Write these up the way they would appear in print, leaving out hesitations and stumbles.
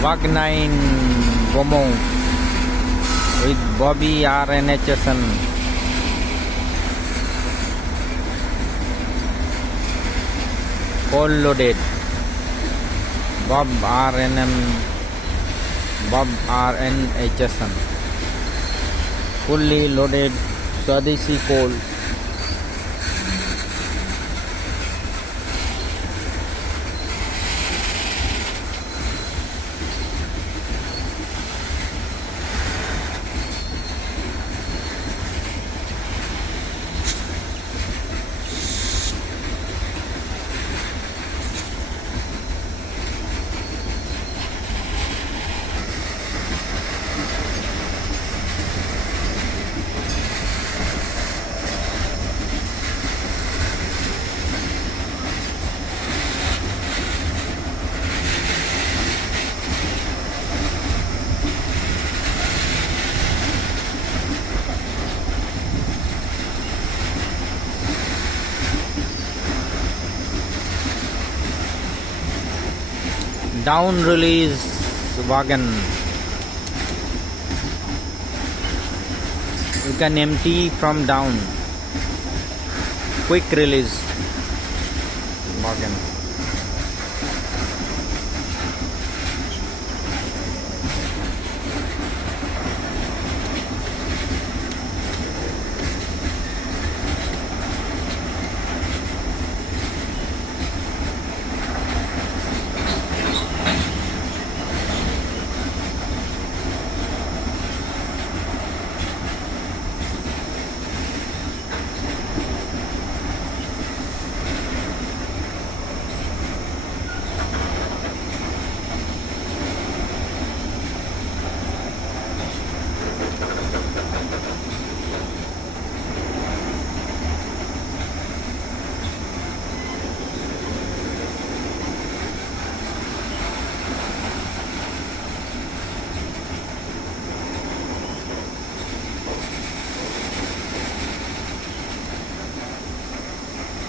Wag9 Gomo with Bobby RNHSN. All loaded. Bob RNHSN. Fully loaded Swadeshi coal. Down release wagon. You can empty from down. Quick release wagon.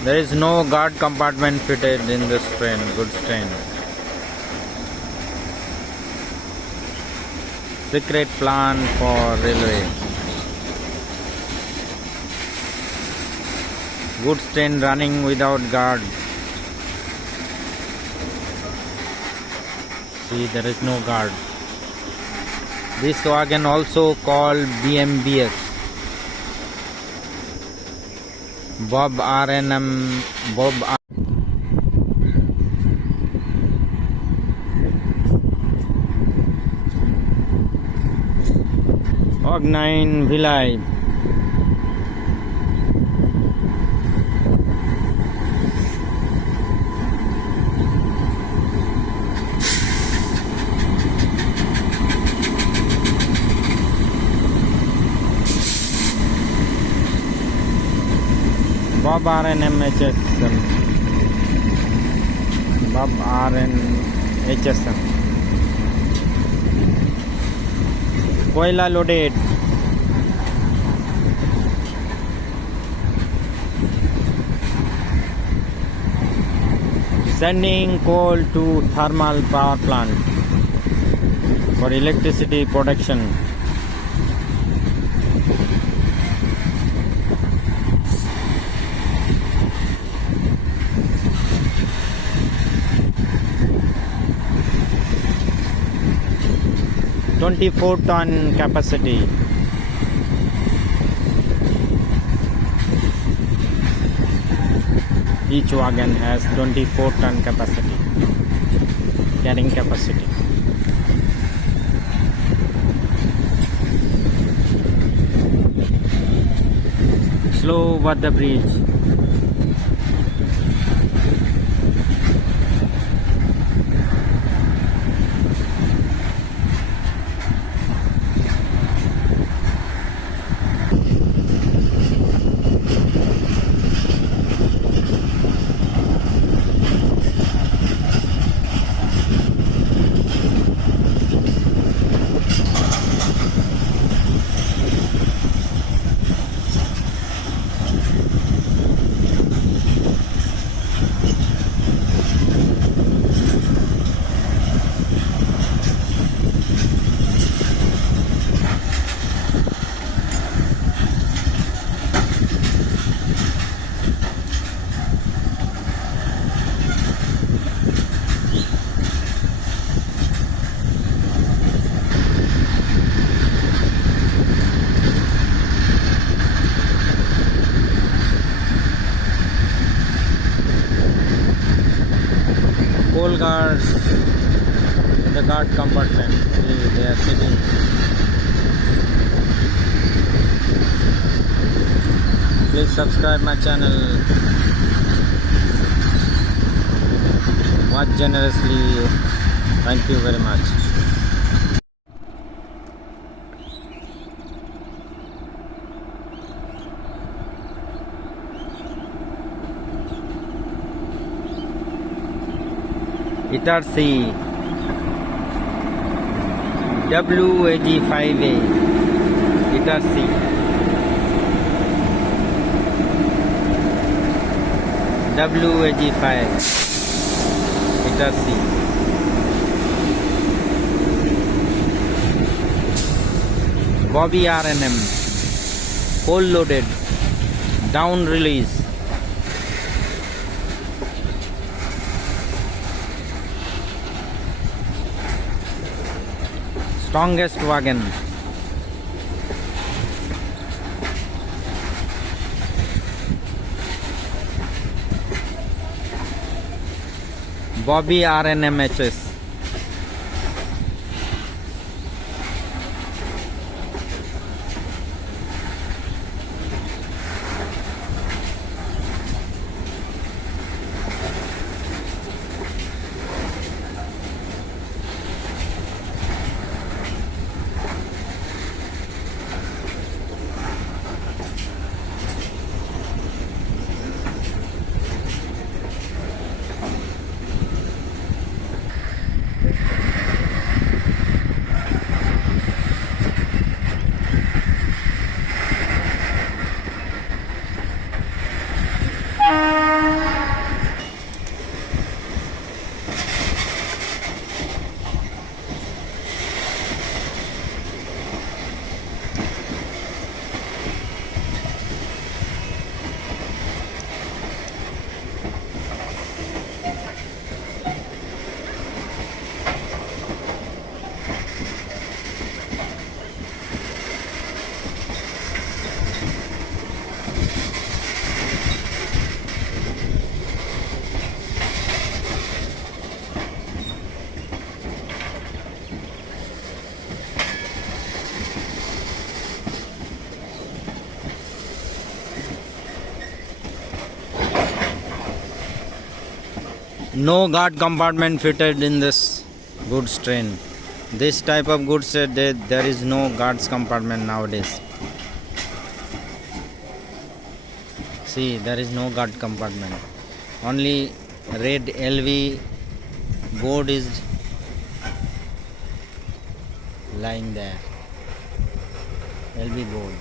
There is no guard compartment fitted in this train, goods train. Secret plan for railway. Goods train running without guard. See, there is no guard. This wagon also called BMBS. Bob Wag9 Bhilai. Bob RNHSN. Bob RNHSN. Koila loaded. Sending coal to thermal power plant for electricity production. $24-ton capacity. Each wagon has 24-ton capacity, carrying capacity. Slow over the bridge. in the guard compartment. See, they are sitting. Please subscribe my channel. Watch generously. Thank you very much. Itarsi WAG5A Itarsi WAG5 Itarsi Bobby RNM cold loaded down release strongest wagon. Bobby RNMHS. No guard compartment fitted in this goods train. This type of goods there is no guards compartment nowadays. See, there is no guard compartment. Only red LV board is lying there. LV board.